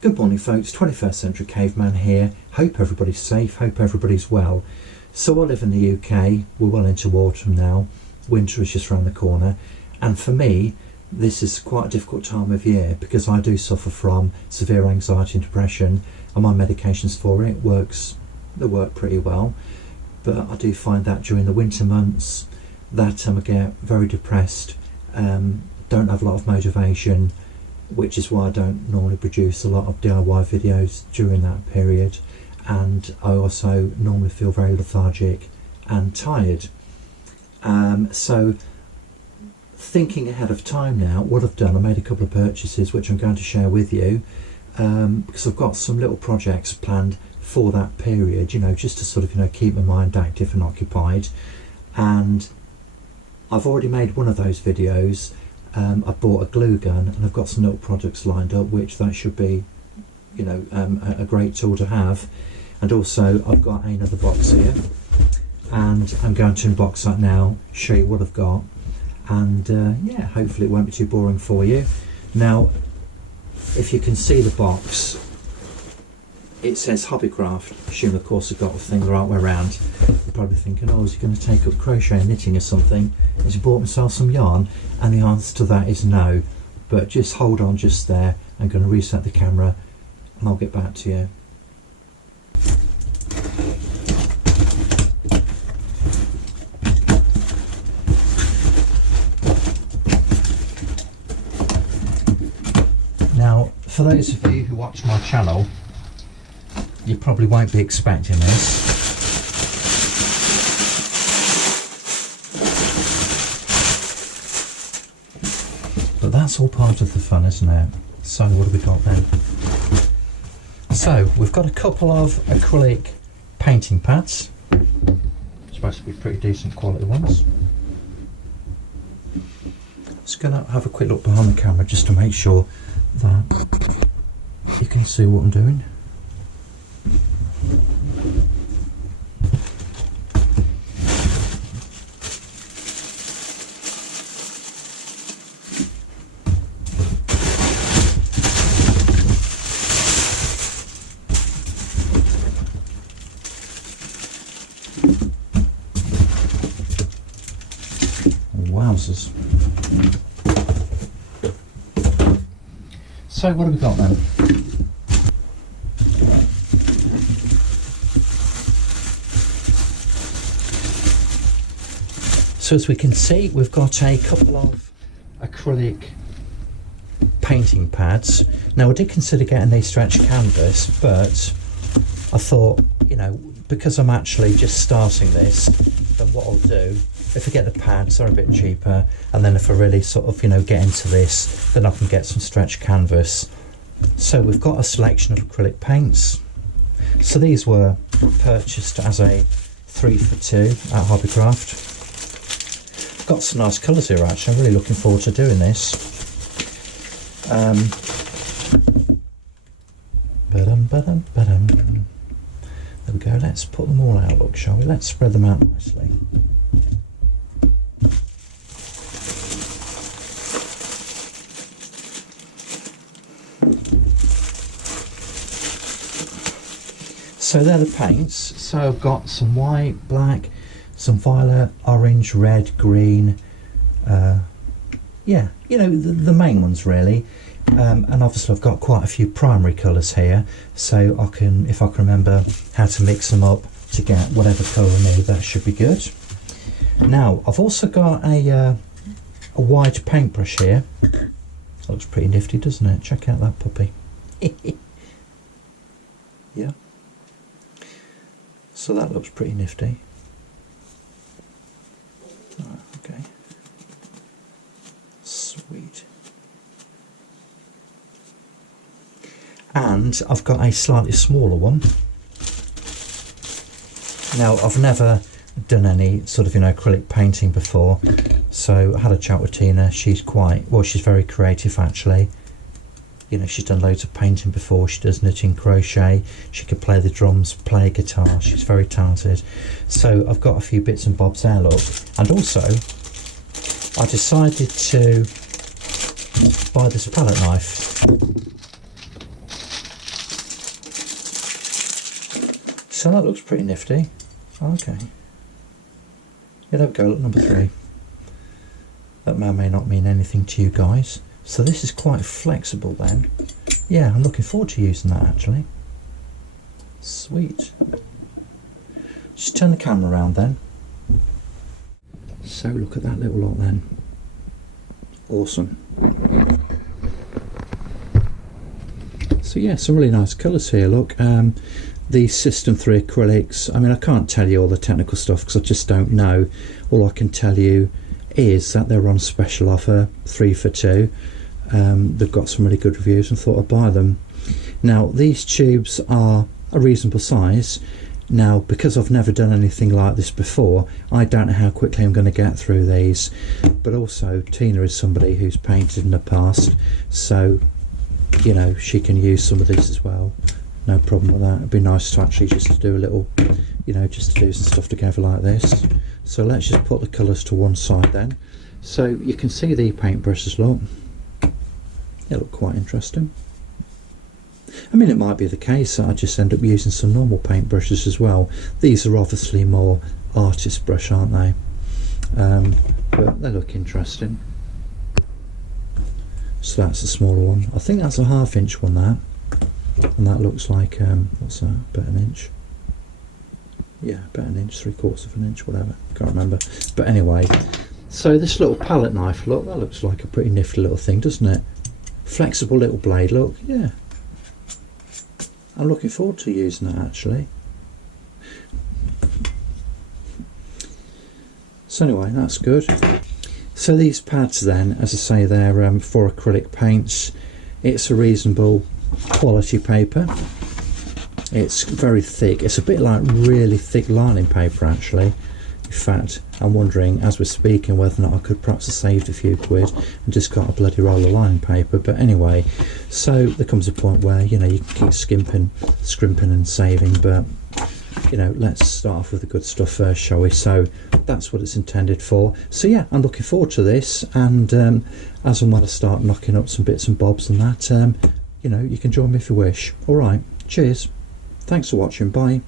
Good morning folks, 21st Century Caveman here. Hope everybody's safe, hope everybody's well. So I live in the UK, we're well into autumn now, winter is just around the corner, and for me this is quite a difficult time of year because I do suffer from severe anxiety and depression, and my medications for it they work pretty well, but I do find that during the winter months that I get very depressed, don't have a lot of motivation, which is why I don't normally produce a lot of DIY videos during that period, and I also normally feel very lethargic and tired. So thinking ahead of time now, what I've done, I made a couple of purchases which I'm going to share with you, because I've got some little projects planned for that period, just to sort of keep my mind active and occupied. And I've already made one of those videos. I bought a glue gun and I've got some little products lined up, which that should be a great tool to have. And also I've got another box here and I'm going to unbox that now, show you what I've got, and yeah, hopefully it won't be too boring for you. Now if you can see the box, it says Hobbycraft. Assume of course I've got the thing the right way around. You're probably thinking, oh, is he going to take up crochet and knitting or something? Has he bought himself some yarn? And the answer to that is no. But just hold on just there. I'm going to reset the camera and I'll get back to you. Now, for those of you who watch my channel, you probably won't be expecting this. But that's all part of the fun, isn't it? So what have we got then? So we've got a couple of acrylic painting pads. Supposed to be pretty decent quality ones. Just gonna have a quick look behind the camera just to make sure that you can see what I'm doing. Wowzers. So what have we got then? So as we can see, we've got a couple of acrylic painting pads. Now I did consider getting these stretch canvas, but I thought, because I'm actually just starting this, then what I'll do, if I get the pads, they're a bit cheaper, and then if I really sort of, get into this, then I can get some stretch canvas. So we've got a selection of acrylic paints. So these were purchased as a 3 for 2 at Hobbycraft. Got some nice colours here actually, I'm really looking forward to doing this. There we go, let's put them all out, look, shall we? Let's spread them out nicely. So they're the paints. So I've got some white, black, some violet, orange, red, green, yeah, the main ones really. And obviously I've got quite a few primary colours here, so I can, if I can remember how to mix them up to get whatever colour I need, that should be good. Now I've also got a wide paintbrush here. That looks pretty nifty, doesn't it? Check out that puppy. Yeah. So that looks pretty nifty. Oh, okay. Sweet. And I've got a slightly smaller one. Now I've never done any sort of acrylic painting before, so I had a chat with Tina. She's she's very creative actually. She's done loads of painting before, she does knitting, crochet, she can play the drums, play a guitar, she's very talented. So I've got a few bits and bobs there, look. And also I decided to buy this palette knife. So that looks pretty nifty. Okay. Yeah, there we go, look, number 3. That may not mean anything to you guys. So this is quite flexible then. Yeah, I'm looking forward to using that actually. Sweet. Just turn the camera around then. So look at that little lot then. Awesome. So yeah, some really nice colours here. Look, the System 3 acrylics. I mean, I can't tell you all the technical stuff because I just don't know. All I can tell you is that they're on special offer, 3 for 2. They've got some really good reviews and thought I'd buy them. Now these tubes are a reasonable size. Now because I've never done anything like this before, I don't know how quickly I'm going to get through these, but also Tina is somebody who's painted in the past, so you know she can use some of this as well. No problem with that. It'd be nice to actually just to do a little, you know, just to do some stuff together like this. So let's just put the colours to one side then. So you can see the paintbrushes, look. They look quite interesting. I mean, it might be the case that I just end up using some normal paintbrushes as well. These are obviously more artist brush, aren't they? But they look interesting. So that's a smaller one. I think that's a 1/2 inch one, that. And that looks like, what's that, about an inch? Yeah, about an inch, 3/4 of an inch, whatever, can't remember. But anyway, so this little palette knife, look, that looks like a pretty nifty little thing, doesn't it? Flexible little blade, look, yeah. I'm looking forward to using that actually. So anyway, that's good. So these pads then, as I say, they're for acrylic paints. It's a reasonable quality paper. It's very thick. It's a bit like really thick lining paper actually. In fact, I'm wondering as we're speaking whether or not I could perhaps have saved a few quid and just got a bloody roll of lining paper. But anyway, so there comes a point where, you know, you can keep scrimping and saving, but you know, let's start off with the good stuff first, shall we? So that's what it's intended for. So yeah, I'm looking forward to this, and as and when I start knocking up some bits and bobs and that, you know, you can join me if you wish. All right, cheers, thanks for watching, bye.